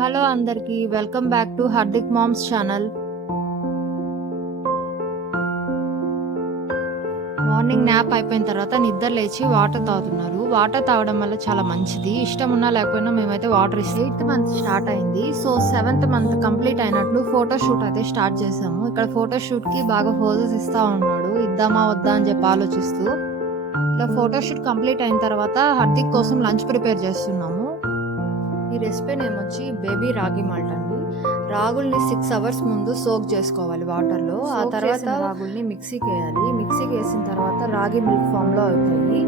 Hello అందరికీ welcome back to Hardik moms channel. Morning nap అయిపోయిన తర్వాత నిద్ర లేచి వాటర్ తాగుతున్నారు. వాటర్ తాగడం వల్ల చాలా మంచిది. ఇష్టం ఉన్నా లేకపోయినా మేమైతే వాటర్ ఇస్తే 8th మంత్ స్టార్ట్ అయింది. సో 7th మంత్ కంప్లీట్ అయినట్లు ఫోటోషూట్ అయితే స్టార్ట్ చేసాము. ఇక్కడ ఫోటోషూట్ కి బాగా ఫోజెస్ ఇస్తా ఉన్నాడు. ఇద్దామా వద్దా అని చెప్పి ఆలోచిస్తూ ఇలా ఫోటోషూట్ కంప్లీట్ అయిన తర్వాత హార్దిక్ కోసం లంచ్ ప్రిపేర్ చేస్తున్నాము. ఈ రెసిపీ నేమ్ వచ్చి బేబీ రాగి మాల్ట్ అండి. రాగుల్ని 6 hours ముందు సోక్ చేసుకోవాలి వాటర్లో. ఆ తర్వాత రాగుల్ని మిక్సీకి వేయాలి. మిక్సీకి వేసిన తర్వాత రాగి మిల్క్ ఫామ్లో అవుతాయి.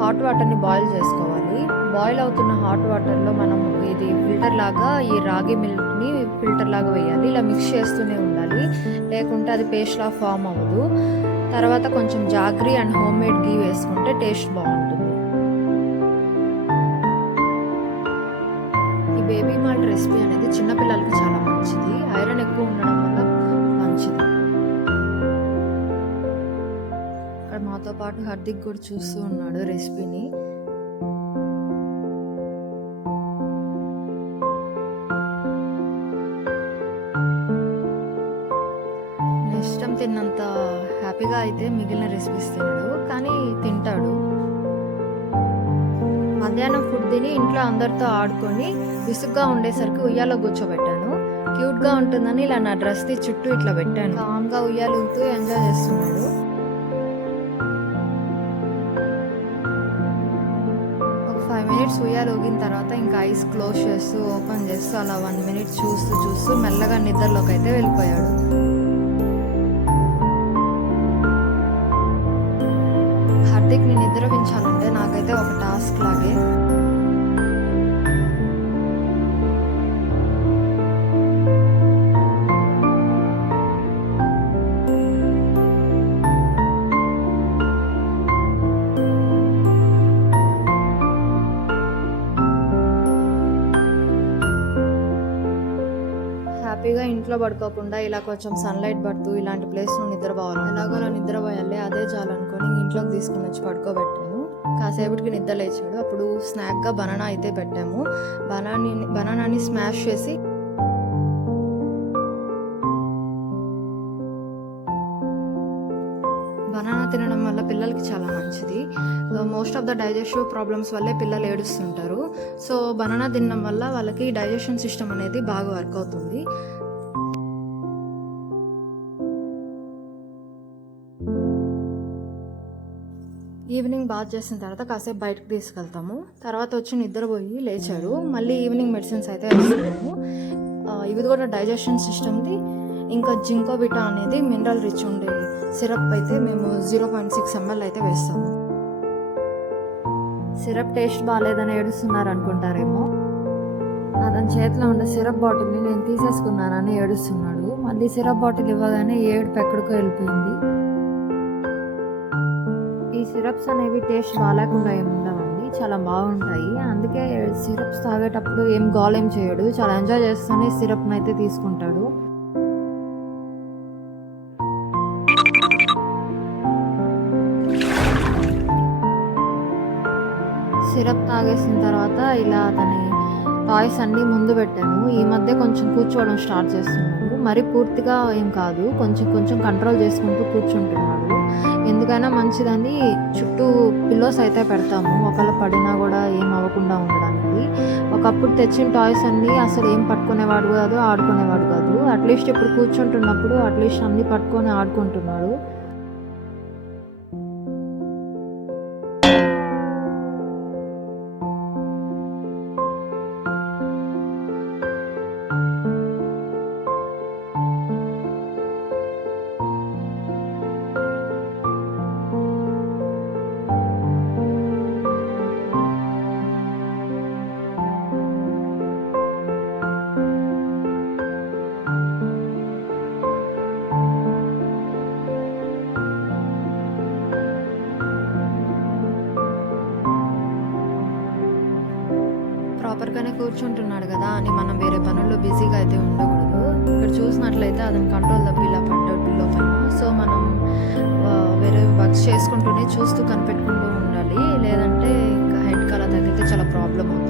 హాట్ వాటర్ని బాయిల్ చేసుకోవాలి. బాయిల్ అవుతున్న హాట్ వాటర్లో మనం ఇది ఫిల్టర్ లాగా ఈ రాగి మిల్క్ని ఫిల్టర్ లాగా వేయాలి. ఇలా మిక్స్ చేస్తూనే ఉండాలి, లేకుంటే అది పేస్ట్ లా ఫామ్ అవ్వదు. తర్వాత కొంచెం జాగ్రీ అండ్ హోమ్ మేడ్ గీ వేసుకుంటే టేస్ట్ బాగుంటుంది. ఈ బేబీ మాల్ట్ రెసిపీ అనేది చిన్నపిల్లలకి చాలా మంచిది. ఐరన్ ఎక్కువ ఉండడం వల్ల మంచిది. ఇక్కడ మాతో పాటు హార్దిక్ కూడా చూస్తూ ఉన్నాడు రెసిపీని. ఇష్టం తిన్నంత హ్యాపీగా అయితే మిగిలిన రెసిపీస్ తినడు, కానీ తింటాడు. మధ్యాహ్నం ఫుడ్ తిని ఇంట్లో అందరితో ఆడుకొని విసుగ్గా ఉండేసరికి ఉయ్యాలో కూర్చోబెట్టాను. క్యూట్గా ఉంటుందని ఇలా నా డ్రెస్ ది చుట్టూ ఇట్లా పెట్టాను. కామ్గా ఉయ్యాలు ఊగుతూ ఎంజాయ్ చేస్తున్నాడు. ఒక 5 minutes ఉయ్యాలు ఊగిన తర్వాత ఇంకా ఐస్ క్లోజ్ చేస్తూ ఓపెన్ చేస్తూ అలా 1 minute చూస్తూ మెల్లగా నిద్రలోకి అయితే వెళ్ళిపోయాడు. హార్దిక్ని నిద్రపించాలంటే నాకైతే ఒక టాస్క్ లాగే. హ్యాపీగా ఇంట్లో పడుకోకుండా ఇలా కొంచెం సన్లైట్ పడుతూ ఇలాంటి ప్లేస్లో నిద్రపోవాలి. ఎలాగోలా నిద్రపోయాలి, అదే చాలు అనుకొని ఇంట్లోకి తీసుకుని వచ్చి పడుకోబెట్టాను. కాసేపటికి నిద్ర లేచాడు. అప్పుడు స్నాక్గా బనానా అయితే పెట్టాము. బనానాని స్మాష్ చేసి బనానా తినడం వల్ల పిల్లలకి చాలా మంచిది. Most of the digestive problems వల్లే పిల్లలు ఏడుస్తుంటారు. సో బనానా తినడం వల్ల వాళ్ళకి డైజెషన్ సిస్టమ్ అనేది బాగా వర్క్ అవుతుంది. ఈవినింగ్ బాత్ చేసిన తర్వాత కాసేపు బయటకు తీసుకెళ్తాము. తర్వాత వచ్చి నిద్రపోయి లేచాడు. మళ్ళీ ఈవినింగ్ మెడిసిన్స్ అయితే వేస్తున్నాము. ఇవి కూడా డైజెషన్ సిస్టమ్ది. ఇంకా జింకోబిటా అనేది మినరల్ రిచ్ ఉండే సిరప్ అయితే మేము 0.6 ml అయితే వేస్తాము. సిరప్ టేస్ట్ బాగాలేదని ఏడుస్తున్నారు అనుకుంటారేమో. అతని చేతిలో ఉండే సిరప్ బాటిల్ని నేను తీసేసుకున్నానని ఏడుస్తున్నాడు. మళ్ళీ సిరప్ బాటిల్ ఇవ్వగానే ఏడుపు ఎక్కడికో వెళ్ళిపోయింది. ఈ సిరప్స్ అనేవి టేస్ట్ బాగాలేకుండా ఏమి ఉండవండి, చాలా బాగుంటాయి. అందుకే సిరప్స్ తాగేటప్పుడు ఏం గోలేం చేయడు, చాలా ఎంజాయ్ చేస్తూనే సిరప్ని అయితే తీసుకుంటాడు. సిరప్ తాగేసిన తర్వాత ఇలా అతని టాయ్స్ అన్నీ ముందు పెట్టాను. ఈ మధ్య కొంచెం కూర్చోవడం స్టార్ట్ చేస్తున్నాడు. మరి పూర్తిగా ఏం కాదు, కొంచెం కంట్రోల్ చేసుకుంటూ కూర్చుంటున్నాడు. ఎందుకైనా మంచిదని చుట్టూ పిల్లోస్ అయితే పెడతాము, ఒకవేళ పడినా కూడా ఏం అవ్వకుండా ఉండడానికి. ఒకప్పుడు తెచ్చిన టాయ్స్ అన్నీ అసలు ఏం పట్టుకునేవాడు కాదు, ఆడుకునేవాడు కాదు. అట్లీస్ట్ ఇప్పుడు కూర్చుంటున్నప్పుడు అట్లీస్ట్ అన్నీ పట్టుకొని ఆడుకుంటున్నాడు. ప్రాపర్గానే కూర్చుంటున్నాడు కదా అని మనం వేరే పనుల్లో బిజీగా అయితే ఉండకూడదు. ఇక్కడ చూసినట్లయితే అతని కంట్రోల్ తప్పి ఇలా పడ్డాడు పిల్లో పైన. సో మనం వేరే వర్క్స్ చేసుకుంటూనే చూస్తూ కనిపెట్టుకుంటూ ఉండాలి, లేదంటే ఇంకా హెడ్కి అలా తగ్గితే చాలా ప్రాబ్లం అవుతుంది.